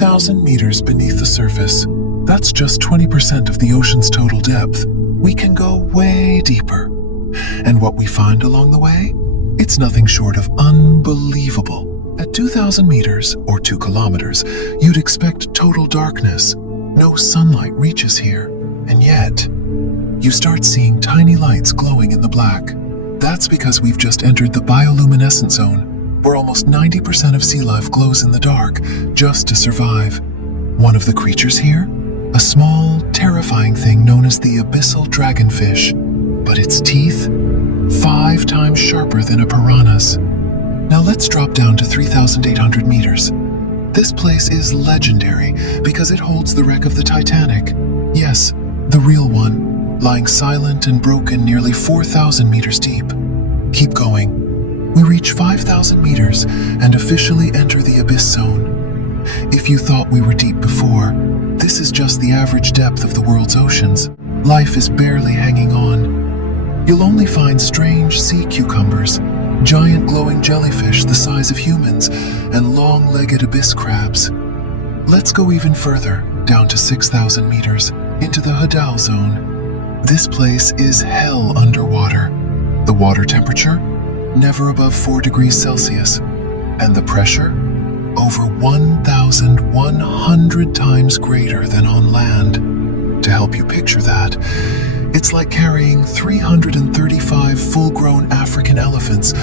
3,000 meters beneath the surface. That's just 20% of the ocean's total depth. We can go way deeper. And what we find along the way? It's nothing short of unbelievable. At 2,000 meters, or 2 kilometers, you'd expect total darkness. No sunlight reaches here. And yet, you start seeing tiny lights glowing in the black. That's because we've just entered the bioluminescent zone, where almost 90% of sea life glows in the dark just to survive. One of the creatures here? A small, terrifying thing known as the abyssal dragonfish. But its teeth? 5 times sharper than a piranha's. Now let's drop down to 3,800 meters. This place is legendary because it holds the wreck of the Titanic. Yes, the real one, lying silent and broken nearly 4,000 meters deep. Keep going. We reach 5,000 meters and officially enter the abyss zone. If you thought we were deep before, this is just the average depth of the world's oceans. Life is barely hanging on. You'll only find strange sea cucumbers, giant glowing jellyfish the size of humans, and long-legged abyss crabs. Let's go even further, down to 6,000 meters, into the Hadal zone. This place is hell underwater. The water temperature? Never above 4 degrees Celsius. And the pressure? Over 1,100 times greater than on land. To help you picture that, it's like carrying 335 full-grown African elephants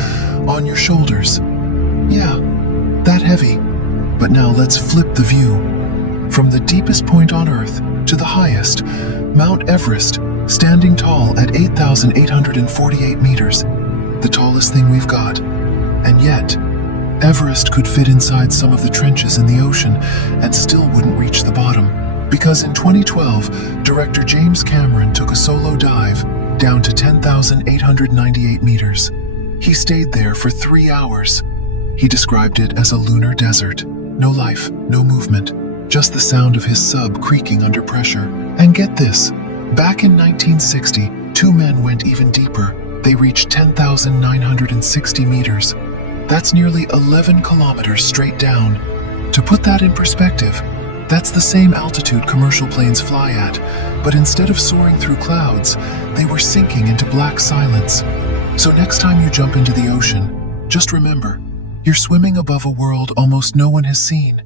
on your shoulders. Yeah, that heavy. But now let's flip the view. From the deepest point on Earth to the highest, Mount Everest, standing tall at 8,848 meters, the tallest thing we've got. And yet, Everest could fit inside some of the trenches in the ocean and still wouldn't reach the bottom. Because in 2012, director James Cameron took a solo dive down to 10,898 meters. He stayed there for 3 hours. He described it as a lunar desert. No life, no movement, just the sound of his sub creaking under pressure. And get this, back in 1960, 2 men went even deeper. They reached 10,960 meters. That's nearly 11 kilometers straight down. To put that in perspective, that's the same altitude commercial planes fly at, but instead of soaring through clouds, they were sinking into black silence. So next time you jump into the ocean, just remember, you're swimming above a world almost no one has seen.